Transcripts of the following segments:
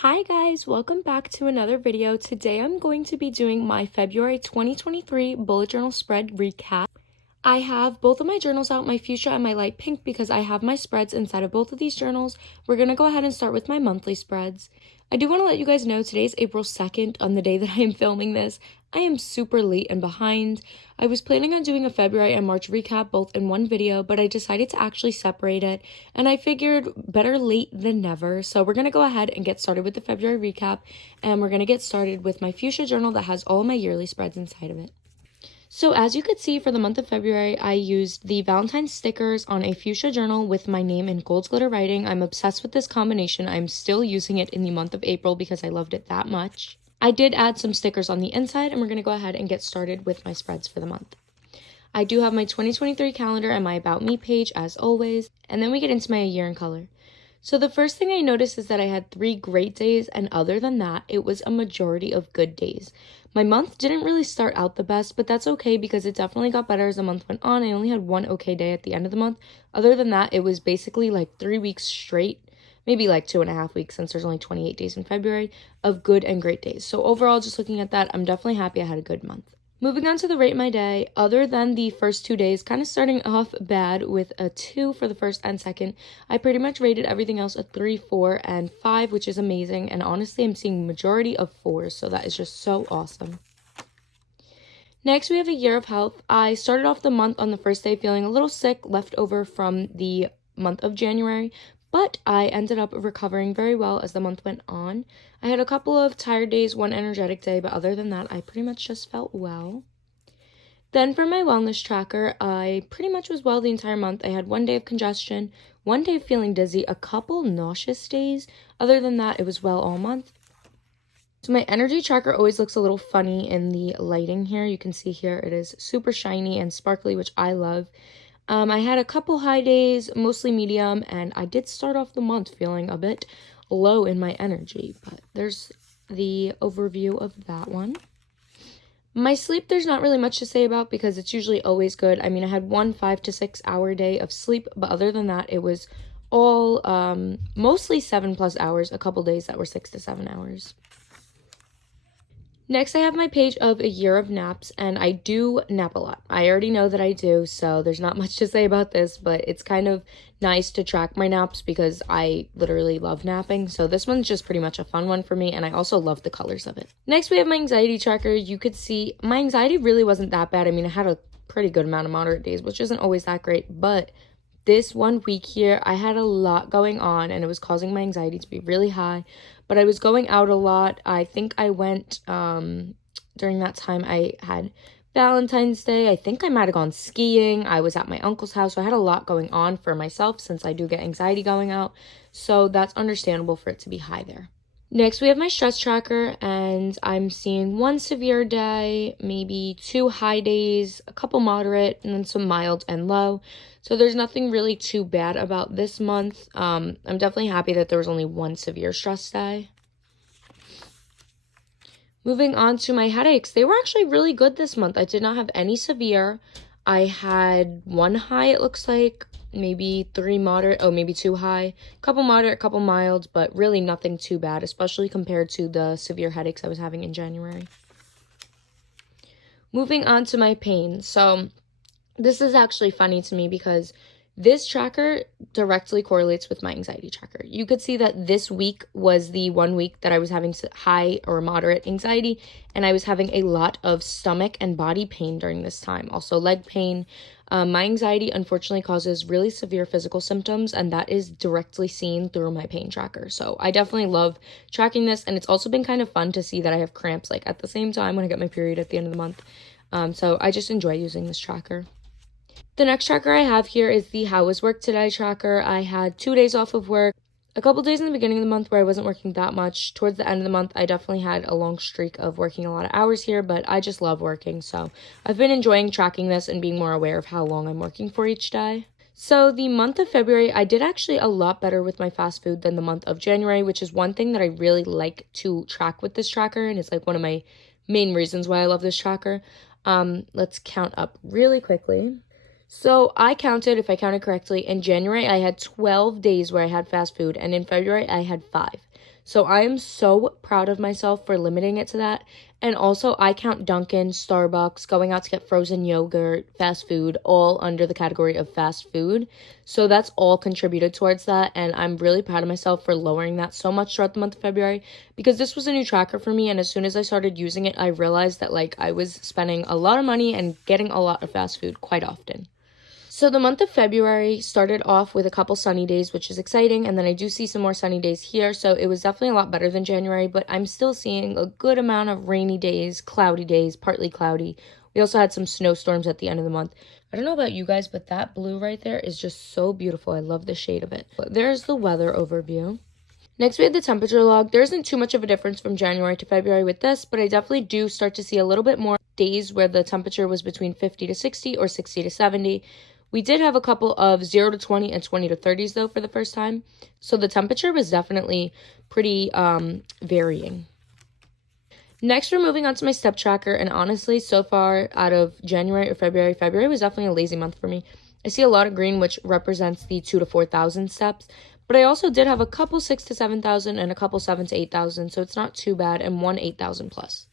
Hi guys, welcome back to another video. Today I'm going to be doing my February 2023 bullet journal spread recap. I have both of my journals out, my fuchsia and my light pink, because I have my spreads inside of both of these journals. We're going to go ahead and start with my monthly spreads. I do want to let you guys know today's April 2nd, on the day that I am filming this. I am super late and behind. I was planning on doing a February and March recap both in one video, but I decided to actually separate it, and I figured better late than never. So we're going to go ahead and get started with the February recap, and we're going to get started with my fuchsia journal that has all my yearly spreads inside of it. So as you could see, for the month of February, I used the Valentine's stickers on a fuchsia journal with my name in gold glitter writing. I'm obsessed with this combination. I'm still using it in the month of April because I loved it that much. I did add some stickers on the inside, and we're going to go ahead and get started with my spreads for the month. I do have my 2023 calendar and my About Me page as always, and then we get into my year in color. So the first thing I noticed is that I had 3 great days, and other than that, it was a majority of good days. My month didn't really start out the best, but that's okay because it definitely got better as the month went on. I only had 1 okay day at the end of the month. Other than that, it was basically like 3 weeks straight, maybe like 2.5 weeks since there's only 28 days in February, of good and great days. So overall, just looking at that, I'm definitely happy I had a good month. Moving on to the rate my day, other than the first 2 days, kind of starting off bad with a 2 for the first and second, I pretty much rated everything else a 3, 4, and 5, which is amazing, and honestly, I'm seeing majority of 4s, so that is just so awesome. Next, we have a year of health. I started off the month on the first day feeling a little sick, left over from the month of January, but I ended up recovering very well as the month went on. I had a couple of tired days, 1 energetic day, but other than that, I pretty much just felt well. Then for my wellness tracker, I pretty much was well the entire month. I had 1 day of congestion, 1 day of feeling dizzy, a couple nauseous days. Other than that, it was well all month. So my energy tracker always looks a little funny in the lighting here. You can see here it is super shiny and sparkly, which I love. I had a couple high days, mostly medium, and I did start off the month feeling a bit low in my energy, but there's the overview of that one. My sleep, there's not really much to say about because it's usually always good. I mean, I had 1 5 to 6 hour day of sleep, but other than that, it was all mostly 7+ hours, a couple days that were 6 to 7 hours. Next, I have my page of a year of naps, and I do nap a lot. I already know that I do, so there's not much to say about this, but it's kind of nice to track my naps because I literally love napping. So this one's just pretty much a fun one for me, and I also love the colors of it. Next, we have my anxiety tracker. You could see my anxiety really wasn't that bad. I mean, I had a pretty good amount of moderate days, which isn't always that great, but this 1 week here, I had a lot going on, and it was causing my anxiety to be really high. But I was going out a lot. I think I went, during that time, I had Valentine's Day. I think I might have gone skiing. I was at my uncle's house. So I had a lot going on for myself since I do get anxiety going out. So that's understandable for it to be high there. Next, we have my stress tracker, and I'm seeing 1 severe day, maybe 2 high days, a couple moderate, and then some mild and low. So there's nothing really too bad about this month. I'm definitely happy that there was only 1 severe stress day. Moving on to my headaches, they were actually really good this month. I did not have any severe. I had 1 high, it looks like, maybe 3 moderate, maybe 2 high, couple moderate, couple mild, but really nothing too bad, especially compared to the severe headaches I was having in January. Moving on to my pain. So this is actually funny to me because this tracker directly correlates with my anxiety tracker. You could see that this week was the 1 week that I was having high or moderate anxiety, and I was having a lot of stomach and body pain during this time. Also leg pain. My anxiety unfortunately causes really severe physical symptoms, and that is directly seen through my pain tracker. So I definitely love tracking this, and it's also been kind of fun to see that I have cramps like at the same time when I get my period at the end of the month. So I just enjoy using this tracker. The next tracker I have here is the How Was Work Today tracker. I had 2 days off of work, a couple days in the beginning of the month where I wasn't working that much. Towards the end of the month, I definitely had a long streak of working a lot of hours here, but I just love working. So I've been enjoying tracking this and being more aware of how long I'm working for each day. So the month of February, I did actually a lot better with my fast food than the month of January, which is one thing that I really like to track with this tracker, and it's like one of my main reasons why I love this tracker. Let's count up really quickly. So I counted, if I counted correctly, in January I had 12 days where I had fast food, and in February I had 5. So I am so proud of myself for limiting it to that. And also, I count Dunkin', Starbucks, going out to get frozen yogurt, fast food, all under the category of fast food. So that's all contributed towards that. And I'm really proud of myself for lowering that so much throughout the month of February, because this was a new tracker for me. And as soon as I started using it, I realized that like I was spending a lot of money and getting a lot of fast food quite often. So the month of February started off with a couple sunny days, which is exciting, and then I do see some more sunny days here, so it was definitely a lot better than January, but I'm still seeing a good amount of rainy days, cloudy days, partly cloudy. We also had some snowstorms at the end of the month. I don't know about you guys, but that blue right there is just so beautiful. I love the shade of it. But there's the weather overview. Next, we had the temperature log. There isn't too much of a difference from January to February with this, but I definitely do start to see a little bit more days where the temperature was between 50 to 60 or 60 to 70. We did have a couple of 0 to 20 and 20 to 30s, though, for the first time. So the temperature was definitely pretty varying. Next, we're moving on to my step tracker. And honestly, so far out of January or February, February was definitely a lazy month for me. I see a lot of green, which represents the 2,000 to 4,000 steps. But I also did have a couple 6,000 to 7,000 and a couple 7,000 to 8,000. So it's not too bad. And one 8,000 plus.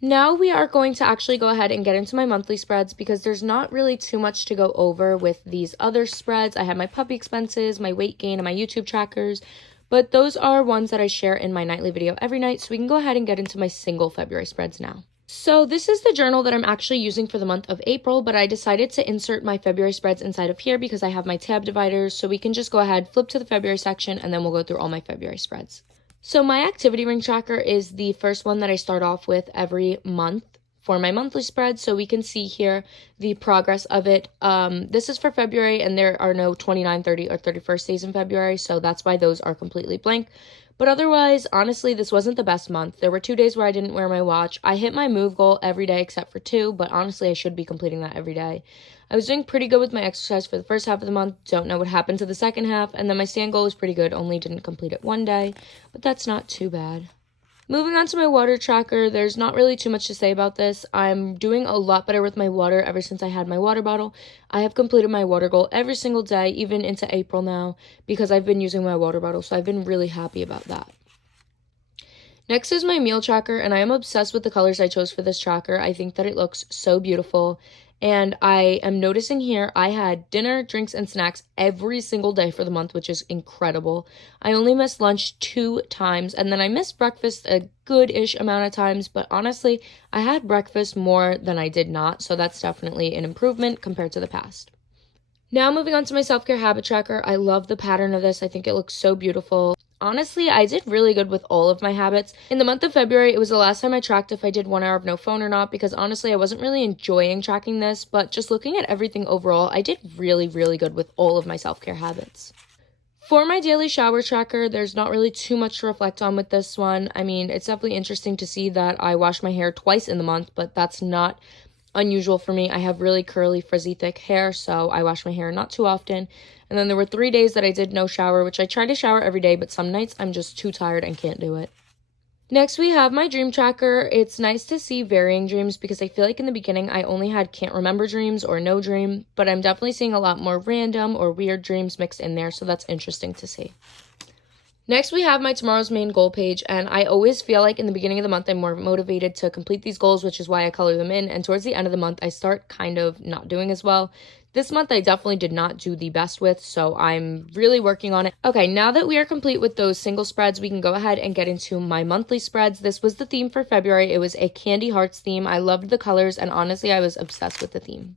Now we are going to actually go ahead and get into my monthly spreads, because there's not really too much to go over with these other spreads. I have my puppy expenses, my weight gain, and my YouTube trackers, but those are ones that I share in my nightly video every night, so we can go ahead and get into my single February spreads now. So this is the journal that I'm actually using for the month of April, but I decided to insert my February spreads inside of here because I have my tab dividers, so we can just go ahead, flip to the February section, and then we'll go through all my February spreads. So my activity ring tracker is the first one that I start off with every month for my monthly spread. So we can see here the progress of it. This is for February, and there are no 29, 30, or 31st days in February. So that's why those are completely blank. But otherwise, honestly, this wasn't the best month. There were 2 days where I didn't wear my watch. I hit my move goal every day except for 2, but honestly, I should be completing that every day. I was doing pretty good with my exercise for the first half of the month. Don't know what happened to the second half. And then my stand goal was pretty good. Only didn't complete it 1 day, but that's not too bad. Moving on to my water tracker, there's not really too much to say about this. I'm doing a lot better with my water ever since I had my water bottle. I have completed my water goal every single day, even into April now, because I've been using my water bottle, so I've been really happy about that. Next is my meal tracker, and I am obsessed with the colors I chose for this tracker. I think that it looks so beautiful. And I am noticing here I had dinner, drinks, and snacks every single day for the month, which is incredible. I only missed lunch 2 times, and then I missed breakfast a good-ish amount of times, but honestly, I had breakfast more than I did not, so that's definitely an improvement compared to the past. Now moving on to my self-care habit tracker. I love the pattern of this. I think it looks so beautiful. Honestly, I did really good with all of my habits. In the month of February, it was the last time I tracked if I did 1 hour of no phone or not, because honestly, I wasn't really enjoying tracking this, but just looking at everything overall, I did really, really good with all of my self-care habits. For my daily shower tracker, there's not really too much to reflect on with this one. I mean, it's definitely interesting to see that I wash my hair twice in the month, but that's not unusual for me. I have really curly, frizzy, thick hair, so I wash my hair not too often. And then there were 3 days that I did no shower, which I try to shower every day, but some nights I'm just too tired and can't do it. Next, we have my dream tracker. It's nice to see varying dreams, because I feel like in the beginning I only had can't remember dreams or no dream, but I'm definitely seeing a lot more random or weird dreams mixed in there, so that's interesting to see. Next, we have my tomorrow's main goal page, and I always feel like in the beginning of the month I'm more motivated to complete these goals, which is why I color them in, and towards the end of the month I start kind of not doing as well. This month I definitely did not do the best with, so I'm really working on it. Okay, now that we are complete with those single spreads, we can go ahead and get into my monthly spreads. This was the theme for February. It was a candy hearts theme. I loved the colors, and honestly, I was obsessed with the theme.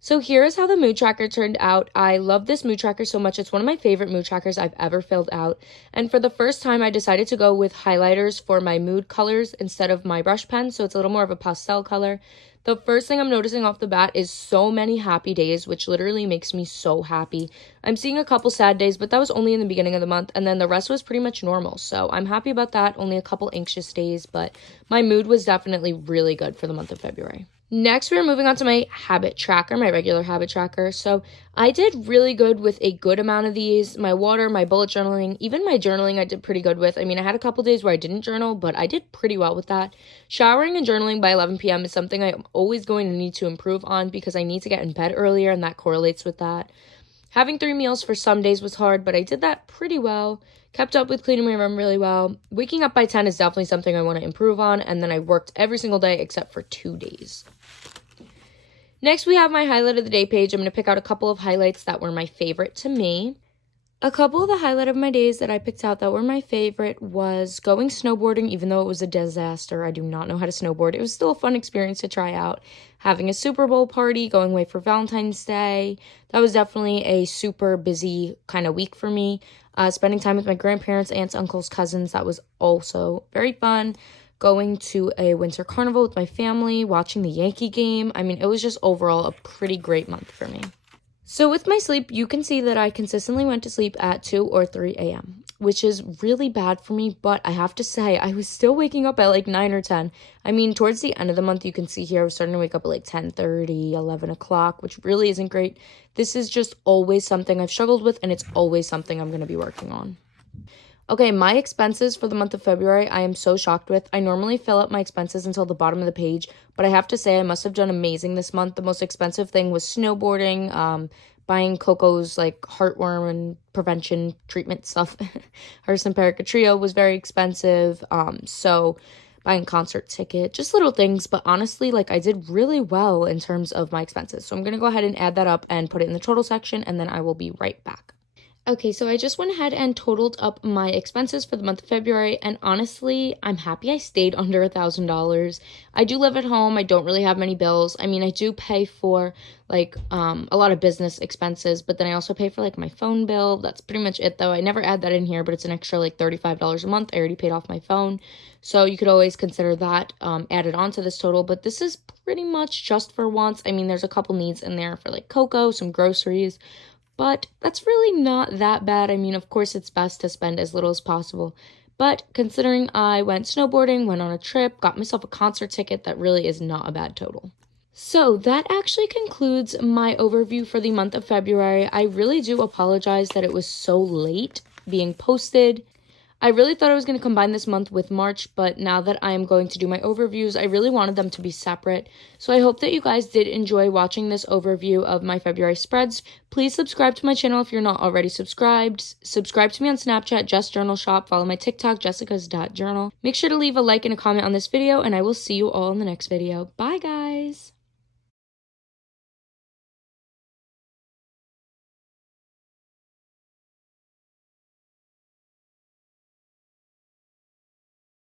So here is how the mood tracker turned out. I love this mood tracker so much. It's one of my favorite mood trackers I've ever filled out. And for the first time, I decided to go with highlighters for my mood colors instead of my brush pen, so it's a little more of a pastel color. The first thing I'm noticing off the bat is so many happy days, which literally makes me so happy. I'm seeing a couple sad days, but that was only in the beginning of the month, and then the rest was pretty much normal. So I'm happy about that. Only a couple anxious days, but my mood was definitely really good for the month of February. Next, we're moving on to my habit tracker, my regular habit tracker. So I did really good with a good amount of these. My water, my bullet journaling, even my journaling I did pretty good with. I mean, I had a couple days where I didn't journal, but I did pretty well with that. Showering and journaling by 11 p.m. is something I'm always going to need to improve on, because I need to get in bed earlier, and that correlates with that. Having 3 meals for some days was hard, but I did that pretty well. Kept up with cleaning my room really well. Waking up by 10 is definitely something I want to improve on, and then I worked every single day except for 2 days. Next, we have my highlight of the day page. I'm going to pick out a couple of highlights that were my favorite to me. A couple of the highlight of my days that I picked out that were my favorite was going snowboarding, even though it was a disaster. I do not know how to snowboard. It was still a fun experience to try out. Having a Super Bowl party, going away for Valentine's Day. That was definitely a super busy kind of week for me. Spending time with my grandparents, aunts, uncles, cousins. That was also very fun. Going to a winter carnival with my family, watching the Yankee game. I mean, it was just overall a pretty great month for me. So with my sleep, you can see that I consistently went to sleep at 2 or 3 a.m., which is really bad for me, but I have to say, I was still waking up at like 9 or 10. I mean, towards the end of the month, you can see here, I was starting to wake up at like 10:30, 11 o'clock, which really isn't great. This is just always something I've struggled with, and it's always something I'm going to be working on. Okay, my expenses for the month of February, I am so shocked with. I normally fill up my expenses until the bottom of the page, but I have to say I must have done amazing this month. The most expensive thing was snowboarding, buying Coco's like heartworm and prevention treatment stuff. Her Simparica Trio was very expensive, so buying concert ticket, just little things, but honestly, like I did really well in terms of my expenses. So I'm going to go ahead and add that up and put it in the total section, and then I will be right back. Okay, so I just went ahead and totaled up my expenses for the month of February, and honestly, I'm happy I stayed under $1,000. I do live at home. I don't really have many bills. I mean, I do pay for, like, a lot of business expenses, but then I also pay for, like, my phone bill. That's pretty much it, though. I never add that in here, but it's an extra, like, $35 a month. I already paid off my phone, so you could always consider that added onto this total, but this is pretty much just for wants. I mean, there's a couple needs in there for, like, Coco, some groceries, but that's really not that bad. I mean, of course, it's best to spend as little as possible. But considering I went snowboarding, went on a trip, got myself a concert ticket, that really is not a bad total. So that actually concludes my overview for the month of February. I really do apologize that it was so late being posted. I really thought I was going to combine this month with March, but now that I am going to do my overviews, I really wanted them to be separate. So I hope that you guys did enjoy watching this overview of my February spreads. Please subscribe to my channel if you're not already subscribed. Subscribe to me on Snapchat, JessicasJournal Shop. Follow my TikTok, Jessicas.journal. Make sure to leave a like and a comment on this video, and I will see you all in the next video. Bye, guys!